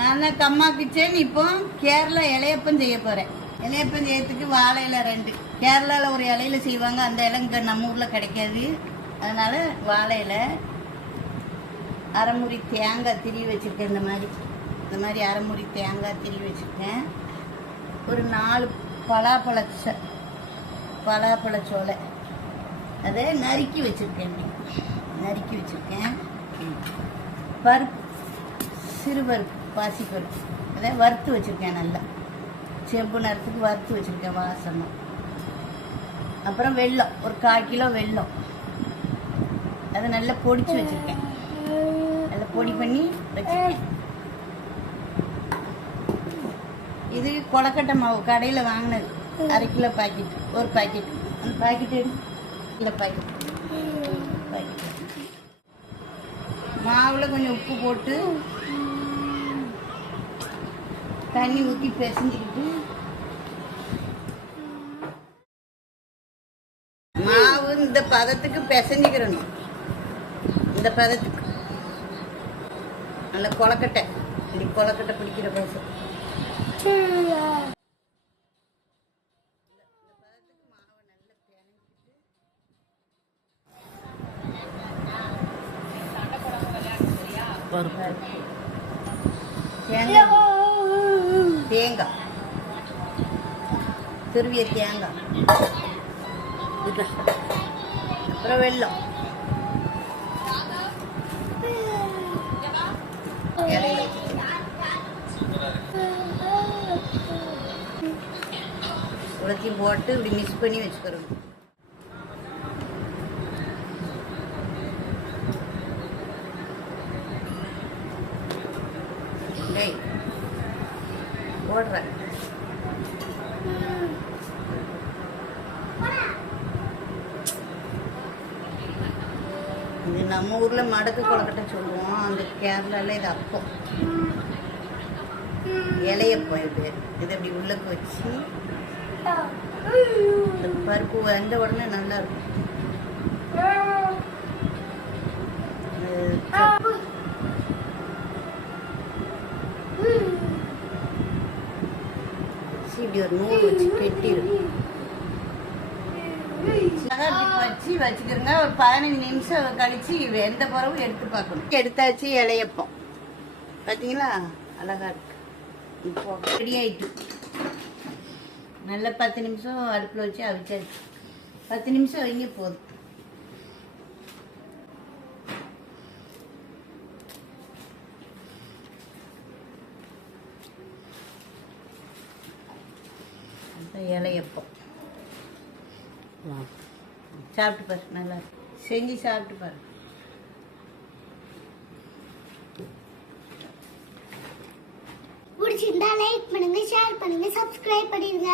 நான் கம்மா கிச்சன் இப்போ கேரளா இலையப்பம் செய்ய போகிறேன். இலையப்பம் செய்யறதுக்கு வாழை இலை 2. கேரளாவில் ஒரு இலையில செய்வாங்க, அந்த இலை இங்கே நம்ம ஊரில் கிடைக்காது. அதனால் வாழை இலை, அரைமுறி தேங்காய் திருவி வச்சுருக்கேன். இந்த மாதிரி அரைமுறி தேங்காய் திருவி வச்சுருக்கேன். ஒரு 4 பலாப்பழச்சோலை அதை நறுக்கி வச்சுருக்கேன். பருப்பு, சிறுபருப்பு, பாசிப்பருப்பு அதை வறுத்து வச்சுருக்கேன். நல்லா செம்பு நேரத்துக்கு வறுத்து வச்சுருக்கேன் வாசனை. அப்புறம் வெல்லம், ஒரு 1/4 கிலோ வெல்லம் அதை நல்லா பொடிச்சு வச்சுருக்கேன். நல்லா பொடி பண்ணி வச்சுருக்கேன். இது கொலக்கட்டை மாவு கடையில் வாங்கினது, 1/2 கிலோ பாக்கெட். ஒரு பாக்கெட், அந்த பாக்கெட் இல்லை பாக்கெட் மாவில் கொஞ்சம் உப்பு போட்டு தண்ணி ஊற்றி பிசைஞ்சிக்கிட்டு மாவு இந்த பதத்துக்கு பிசைஞ்சிக்கிறணும். இந்த பதத்துக்கு நல்ல கொலக்கட்டை, இப்படி கொலக்கட்டை பிடிக்கிற பசம். தேங்காய், துருவிய தேங்காய், அப்புறம் வெல்லம், உலக்கையும் போட்டு இப்படி மிக்ஸ் பண்ணி வச்சுக்கிறோம். போடுறேன். இது நம்ம ஊர்ல மடக்கு கொலக்கட்டை சொல்லுவோம், அந்த கேரளால இது அப்பம், இலையப்பம். இது அப்படி உள்ளக்கு வச்சு பருப்பு வந்த உடனே நல்லா இருக்கும். இப்படி ஒரு நூல் வச்சு கெட்டிடும். வச்சு வச்சுக்கிறோங்க. ஒரு 15 நிமிஷம் கழிச்சு எந்த பிறவும் எடுத்து பார்க்கணும். எடுத்தாச்சு இலையப்பம். பார்த்தீங்களா, அழகா இருக்கு. இப்போ ரெடி ஆயிட்டு நல்லா 10 நிமிஷம் அடுப்பில் வச்சு அவிச்சாச்சு. 10 நிமிஷம் வைங்க போதும். இலையப்பம் சாப்பிட்டு பாரு, நல்லா செஞ்சு சாப்பிட்டு பாரு. பிடிச்சிருந்தா லைக் பண்ணுங்க, ஷேர் பண்ணுங்க, சப்ஸ்கிரைப் பண்ணிடுங்க.